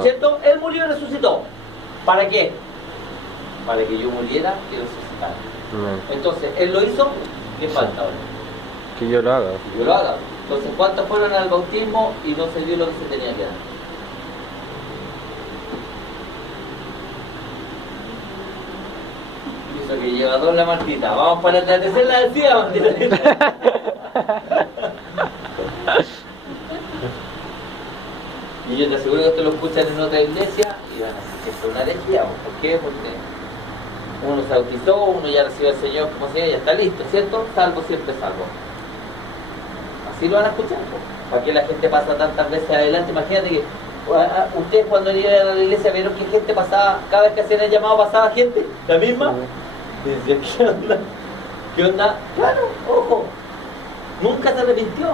Cristo, ¿cierto? Él murió y resucitó. ¿Para qué? Para que yo muriera y resucitara. Entonces, Él lo hizo, ¿qué falta ahora? Que yo lo haga. Que yo lo haga. Entonces, ¿cuántos fueron al bautismo y no se dio lo que se tenía que dar? Eso que lleva dos la Martita. Vamos para la tercera, la decía Martita. Y yo te aseguro que esto lo escuchan en otra iglesia y van a decir que es una herejía. ¿Por qué? Porque uno se bautizó, uno ya recibió al Señor, como sea, ya está listo, ¿cierto? Salvo siempre salvo. Así lo van a escuchar. ¿Para qué la gente pasa tantas veces adelante? Imagínate que ustedes cuando iban a la iglesia vieron que gente pasaba, cada vez que hacían el llamado pasaba gente, la misma. Y decían, ¿qué onda? ¿Qué onda? Claro, ojo, nunca se arrepintió.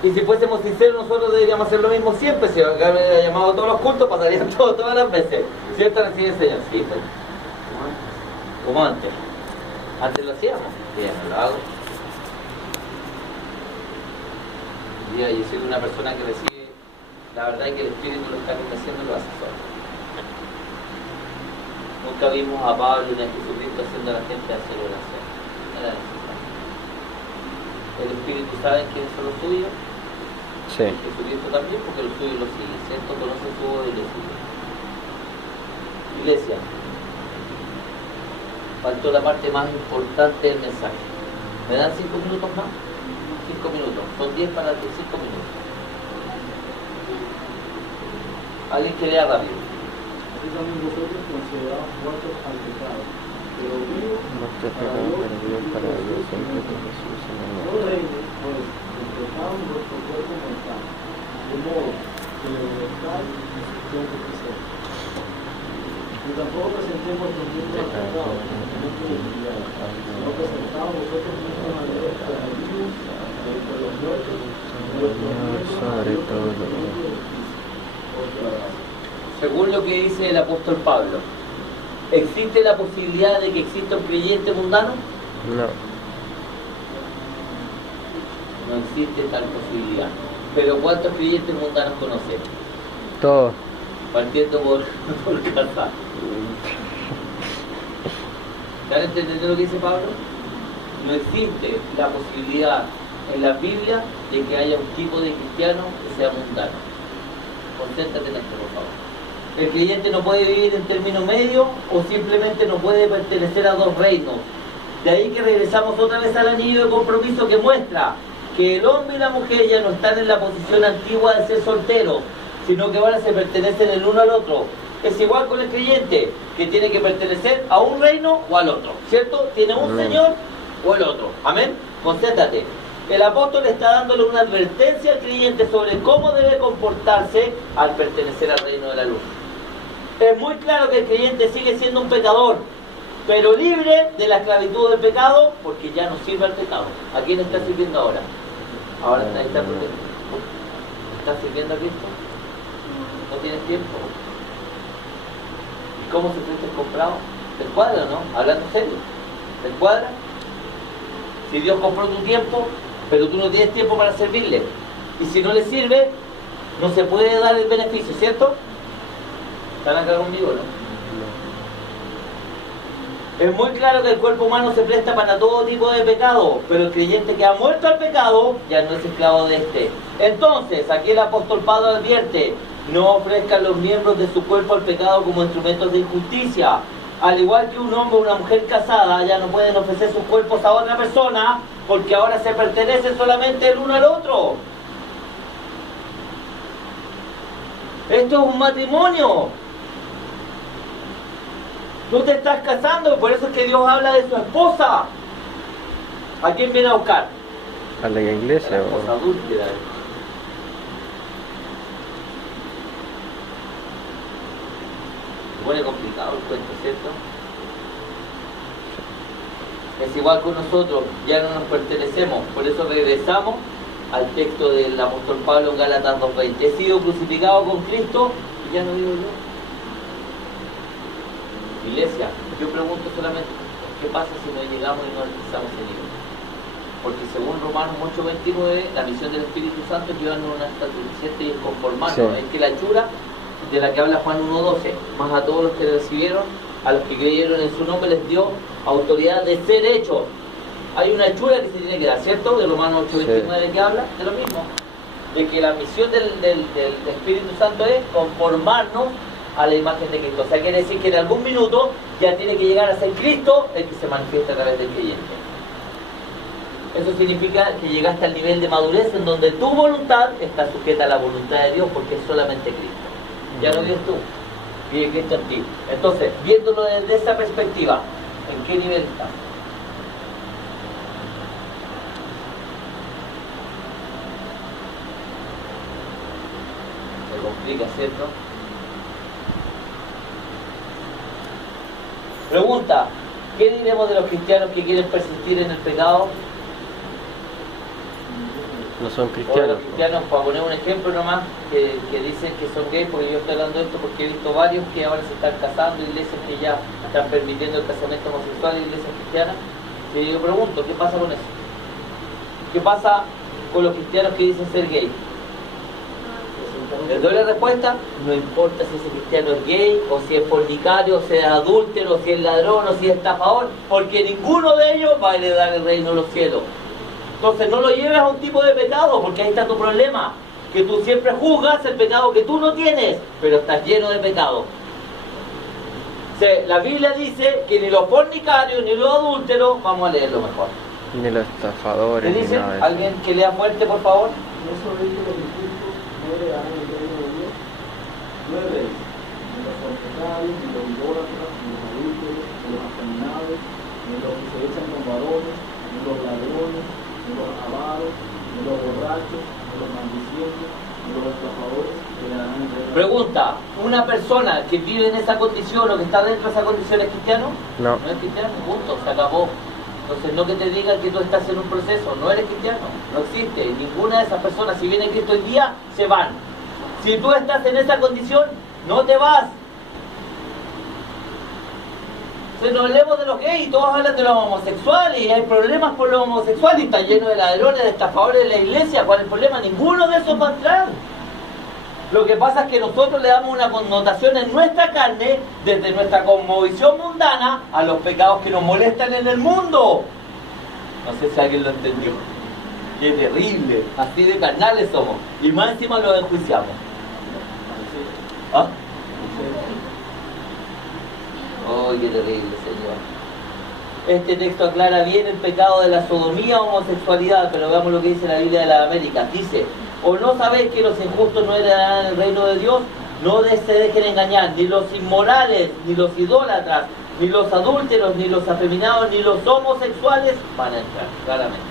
Y si fuésemos sinceros, nosotros deberíamos hacer lo mismo siempre. Si hubiera llamado a todos los cultos, pasarían todas las veces. ¿Cierto? Así el Señor. Sí, pero como antes. Antes lo hacíamos. Ya no lo hago. Un día yo soy una persona que recibe, la verdad es que el Espíritu lo está convenciendo y lo hace solo. Nunca vimos a Pablo ni a Jesucristo haciendo a la gente hacer oración. Era necesario. El Espíritu sabe quiénes son los suyos. Sí. Jesucristo también, porque los suyos lo siguen, ¿cierto? Conoce su voz y lo sigue. Iglesia, faltó la parte más importante del mensaje. ¿Me dan 5 minutos más? 5 minutos. Son 10 para ti, 5 minutos. Alguien que lea rápido. Así también vosotros considerados muertos al pecado, pero vivos para Dios en Cristo Jesús. No reines, pues, el pecado en vuestro cuerpo mortal, de modo que la libertad tiene que ser. Y tampoco presentemos vuestros miembros al pecado, sino presentamos vosotros mismos a Dios para vivos, entre los muertos, y Sobre todo. Según lo que dice el apóstol Pablo, ¿existe la posibilidad de que exista un creyente mundano? No. No existe tal posibilidad. Pero ¿cuántos creyentes mundanos conocen? Todo. Partiendo por casa. ¿Están entendiendo lo que dice Pablo? No existe la posibilidad en la Biblia de que haya un tipo de cristiano que sea mundano. Concéntrate en esto, por favor. El creyente no puede vivir en término medio o simplemente no puede pertenecer a dos reinos. De ahí que regresamos otra vez al anillo de compromiso que muestra que el hombre y la mujer ya no están en la posición antigua de ser solteros, sino que ahora se pertenecen el uno al otro. Es igual con el creyente, que tiene que pertenecer a un reino o al otro, ¿cierto? Tiene un Señor o el otro. Amén. Concéntrate. El apóstol está dándole una advertencia al creyente sobre cómo debe comportarse al pertenecer al reino de la luz. Es muy claro que el creyente sigue siendo un pecador, pero libre de la esclavitud del pecado, porque ya no sirve al pecado. ¿A quién está sirviendo ahora? Ahora está sirviendo a Cristo. No tienes tiempo. ¿Y cómo se siente comprado? ¿Te cuadra, no? Hablando serio. ¿Te cuadra? Si Dios compró tu tiempo, pero tú no tienes tiempo para servirle. Y si no le sirve, no se puede dar el beneficio, ¿cierto? ¿Están acá conmigo, no? Es muy claro que el cuerpo humano se presta para todo tipo de pecado, pero el creyente que ha muerto al pecado ya no es esclavo de este. Entonces, aquí el apóstol Pablo advierte: no ofrezcan los miembros de su cuerpo al pecado como instrumentos de injusticia. Al igual que un hombre o una mujer casada ya no pueden ofrecer sus cuerpos a otra persona, porque ahora se pertenecen solamente el uno al otro. Esto es un matrimonio. Tú te estás casando, por eso es que Dios habla de su esposa. ¿A quién viene a buscar? A la iglesia. A la esposa adúltera. Se pone complicado el cuento, ¿cierto? Es igual con nosotros, ya no nos pertenecemos. Por eso regresamos al texto del apóstol Pablo en Gálatas 2:20. He sido crucificado con Cristo y ya no vivo yo. Iglesia, yo pregunto solamente, ¿qué pasa si no llegamos y no alcanzamos el nivel? Porque según Romanos 8:29, la misión del Espíritu Santo es llevarnos a una estatura suficiente y es conformarnos. Sí. Es que la hechura de la que habla Juan 1:12, más a todos los que recibieron, a los que creyeron en su nombre, les dio autoridad de ser hechos. Hay una hechura que se tiene que dar, ¿cierto? De Romanos 8:29 Sí. que habla de lo mismo. De que la misión del Espíritu Santo es conformarnos a la imagen de Cristo. O sea, quiere decir que en algún minuto ya tiene que llegar a ser Cristo el que se manifiesta a través del creyente. Eso significa que llegaste al nivel de madurez en donde tu voluntad está sujeta a la voluntad de Dios porque es solamente Cristo. Ya no vives tú, vive Cristo en ti. Entonces, viéndolo desde esa perspectiva, ¿en qué nivel estás? Se complica, ¿cierto? Pregunta, ¿qué diremos de los cristianos que quieren persistir en el pecado? No son O de cristianos. los cristianos, para poner un ejemplo nomás, que dicen que son gays, porque yo estoy hablando de esto porque he visto varios que ahora se están casando, iglesias que ya están permitiendo el casamiento homosexual, iglesias cristianas. Y yo pregunto, ¿qué pasa con eso? ¿Qué pasa con los cristianos que dicen ser gay? Les doy la respuesta, no importa si ese cristiano es gay, o si es fornicario, o si es adúltero, o si es ladrón, o si es estafador, porque ninguno de ellos va a heredar el reino de los cielos. Entonces no lo lleves a un tipo de pecado, porque ahí está tu problema, que tú siempre juzgas el pecado que tú no tienes, pero estás lleno de pecado. O sea, la Biblia dice que ni los fornicarios ni los adúlteros, vamos a leerlo mejor. Ni los ¿Qué estafadores, ni dice? nada de eso. ¿Alguien que lea fuerte, por favor? Eso dice los discípulos no heredarán el reino de Dios. No heredéis ni los fornicarios, ni los idólatras, ni los adúlteros, ni los afeminados, ni los que se echan con varones, ni los ladrones, ni los avaros, ni los borrachos, ni los maldicientes, ni los estafadores heredarán el reino de Dios. Pregunta, ¿una persona que vive en esa condición o que está dentro de esa condición es cristiano? No. No es cristiano, punto, se acabó. Entonces no que te digan que tú estás en un proceso, no eres cristiano, no existe. Ninguna de esas personas, si viene Cristo hoy día, se van. Si tú estás en esa condición, no te vas. Se nos hablemos de los gays, todos hablan de los homosexuales y hay problemas por los homosexuales y está lleno de ladrones, de estafadores de la iglesia. ¿Cuál es el problema? Ninguno de esos va a entrar. Lo que pasa es que nosotros le damos una connotación en nuestra carne, desde nuestra cosmovisión mundana, a los pecados que nos molestan en el mundo. No sé si alguien lo entendió. Qué terrible, así de carnales somos. Y más encima los enjuiciamos. ¿Ah? ¡Ay, qué terrible, Señor! Este texto aclara bien el pecado de la sodomía o homosexualidad, pero veamos lo que dice la Biblia de las Américas. Dice: ¿o no sabéis que los injustos no heredarán el reino de Dios? No se dejen engañar, ni los inmorales, ni los idólatras, ni los adúlteros, ni los afeminados, ni los homosexuales van a entrar, claramente.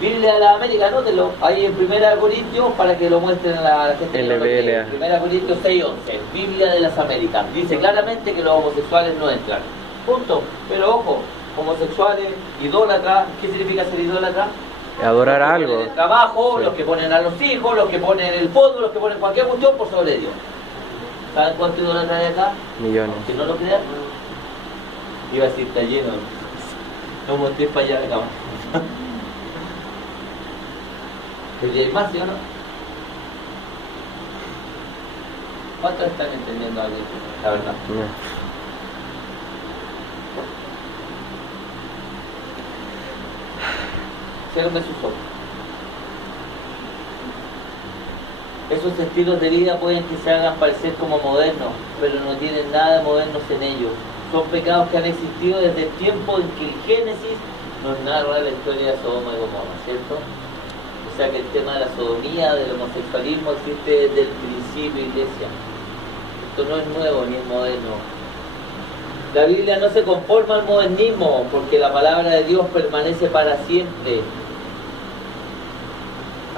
Biblia de las Américas, anótelo, ahí en 1 Corintios, para que lo muestren a la gente. que no lo LBLA. tiene. 1 Corintios 6:11, Biblia de las Américas, dice claramente que los homosexuales no entran. Punto. Pero ojo, homosexuales, idólatras, ¿qué significa ser idólatra? Adorar Los que algo. ponen el trabajo, Sí. los que ponen a los hijos, los que ponen el fútbol, los que ponen cualquier cuestión por sobre Dios. ¿Saben cuánto idólatra hay acá? Millones. Que no lo crean. Iba a decir, está lleno. No monté para allá de acá. ¿El día hay más, sí o no? ¿Cuántos están entendiendo algo? La verdad. No. Cierren sus ojos. Esos estilos de vida pueden que se hagan parecer como modernos, pero no tienen nada de modernos en ellos. Son pecados que han existido desde el tiempo en que el Génesis nos narra la historia de Sodoma y Gomorra, ¿cierto? O sea que el tema de la sodomía, del homosexualismo existe desde el principio, iglesia. Esto no es nuevo ni es moderno. La Biblia no se conforma al modernismo, porque la palabra de Dios permanece para siempre.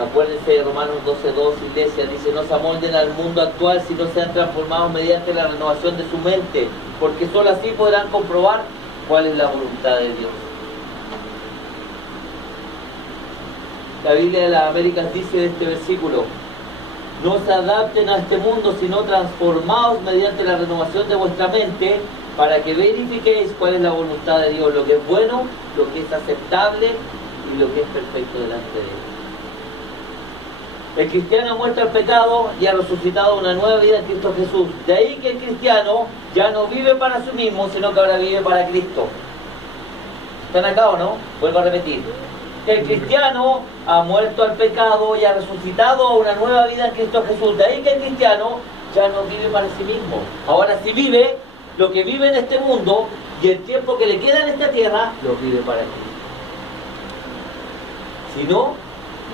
Acuérdense de Romanos 12:2, iglesia, dice: no se amolden al mundo actual, sino sean transformados mediante la renovación de su mente, porque solo así podrán comprobar cuál es la voluntad de Dios. La Biblia de las Américas dice de este versículo: no se adapten a este mundo, sino transformados mediante la renovación de vuestra mente, para que verifiquéis cuál es la voluntad de Dios, lo que es bueno, lo que es aceptable y lo que es perfecto delante de Él. El cristiano ha muerto al pecado y ha resucitado una nueva vida en Cristo Jesús. De ahí que el cristiano ya no vive para sí mismo, sino que ahora vive para Cristo. ¿Están acá o no? Vuelvo a repetir. El cristiano ha muerto al pecado y ha resucitado a una nueva vida en Cristo Jesús. De ahí que el cristiano ya no vive para sí mismo. Ahora sí vive lo que vive en este mundo y el tiempo que le queda en esta tierra, lo vive para Cristo. Si no,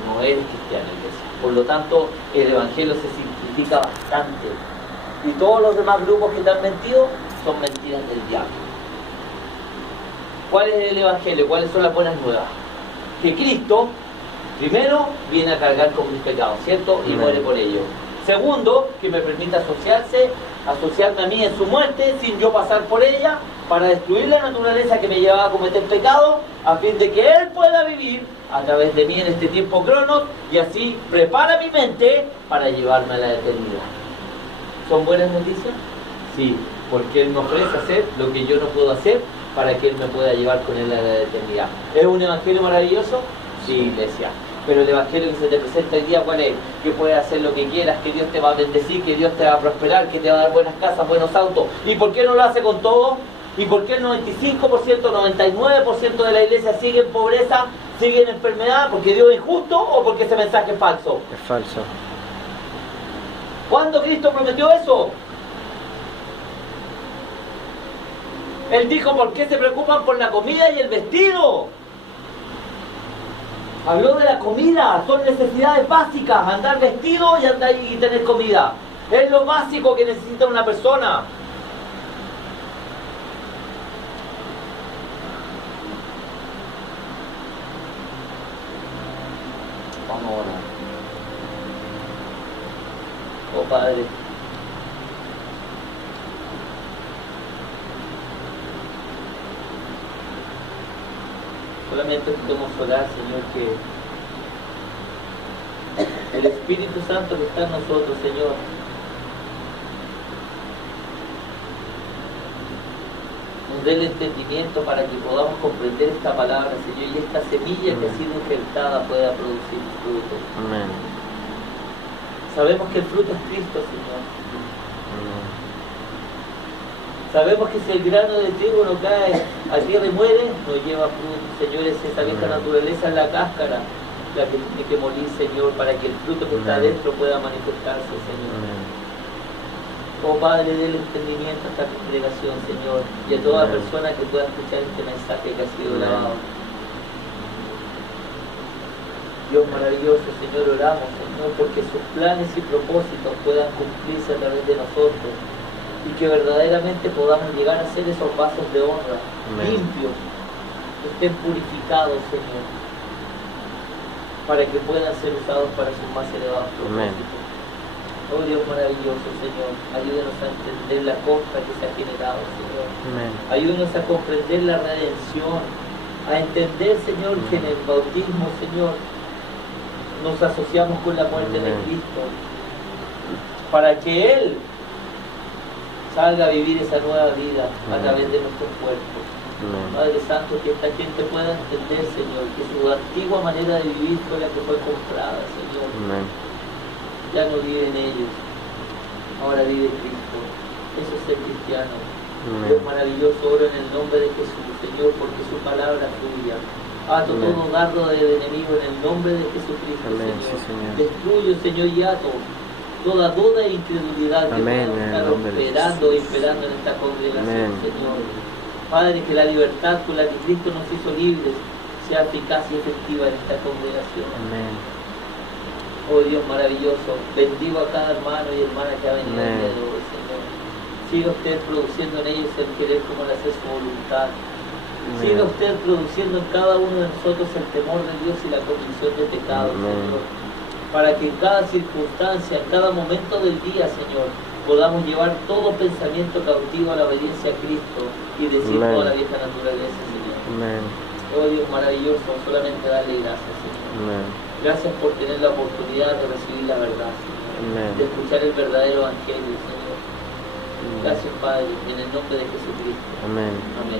no eres cristiano, iglesia. Por lo tanto, el Evangelio se simplifica bastante. Y todos los demás grupos que te han mentido son mentiras del diablo. ¿Cuál es el Evangelio? ¿Cuáles son las buenas nuevas? Que Cristo, primero, viene a cargar con mis pecados, ¿cierto? Y muere por ello. Segundo, que me permite asociarme a mí en su muerte sin yo pasar por ella, para destruir la naturaleza que me llevaba a cometer pecado, a fin de que Él pueda vivir a través de mí en este tiempo cronos, y así prepara mi mente para llevarme a la eternidad. ¿Son buenas noticias? Sí, porque Él me ofrece hacer lo que yo no puedo hacer, para que Él me pueda llevar con Él a la eternidad. ¿Es un evangelio maravilloso? Sí, iglesia. Pero el evangelio que se te presenta hoy día, ¿cuál es? Que puedes hacer lo que quieras, que Dios te va a bendecir, que Dios te va a prosperar, que te va a dar buenas casas, buenos autos. ¿Y por qué no lo hace con todo? ¿Y por qué el 95%, 99% de la iglesia sigue en pobreza, sigue en enfermedad? ¿Porque Dios es injusto o porque ese mensaje es falso? Es falso. ¿Cuándo Cristo prometió eso? Él dijo, ¿por qué se preocupan por la comida y el vestido? Habló de la comida, son necesidades básicas, andar vestido y andar y tener comida. Es lo básico que necesita una persona. Vamos ahora. Oh Padre. Solamente podemos orar, Señor, que el Espíritu Santo que está en nosotros, Señor, nos dé el entendimiento para que podamos comprender esta palabra, Señor, y esta semilla que ha sido injertada pueda producir fruto. Amén. Sabemos que el fruto es Cristo, Señor. Amén. Sabemos que si el grano de trigo no cae a tierra y muere, no lleva fruto. Señor, es esa vieja naturaleza en la cáscara la que tiene que morir, Señor, para que el fruto que está adentro pueda manifestarse, Señor. Oh Padre, dé el entendimiento a esta congregación, Señor, y a toda persona que pueda escuchar este mensaje que ha sido grabado. Dios maravilloso, Señor, oramos, Señor, porque sus planes y propósitos puedan cumplirse a través de nosotros. Y que verdaderamente podamos llegar a ser esos vasos de honra, limpios, que estén purificados, Señor, para que puedan ser usados para sus más elevados propósitos. Oh Dios maravilloso, Señor, ayúdenos a entender la compra que se ha generado, Señor. Ayúdenos a comprender la redención, a entender, Señor, que en el bautismo, Señor, nos asociamos con la muerte de Cristo, para que Él salga a vivir esa nueva vida a través de nuestros cuerpos. Padre Santo, que esta gente pueda entender, Señor, que su antigua manera de vivir fue la que fue comprada, Señor. Ya no vive en ellos, ahora vive Cristo. Eso es ser cristiano. Dios maravilloso, oro en el nombre de Jesús, Señor, porque su palabra es tuya. Ato todo dardo del enemigo en el nombre de Jesucristo, Señor. Destruyo, Señor, y ato toda duda e incredulidad que pueda estar operando y esperando en esta congregación, Señor. Padre, que la libertad con la que Cristo nos hizo libres sea eficaz y efectiva en esta congregación. Oh Dios maravilloso, bendigo a cada hermano y hermana que ha venido el día de hoy, Señor. Siga usted produciendo en ellos el querer como el hacer su voluntad. Siga usted produciendo en cada uno de nosotros el temor de Dios y la convicción de pecado, Señor. Para que en cada circunstancia, en cada momento del día, Señor, podamos llevar todo pensamiento cautivo a la obediencia a Cristo y decir toda la vieja naturaleza, Señor. Oh Dios maravilloso, solamente darle gracias, Señor. Gracias por tener la oportunidad de recibir la verdad, Señor. De escuchar el verdadero evangelio, Señor. Gracias, Padre, en el nombre de Jesucristo. Amén. Amén.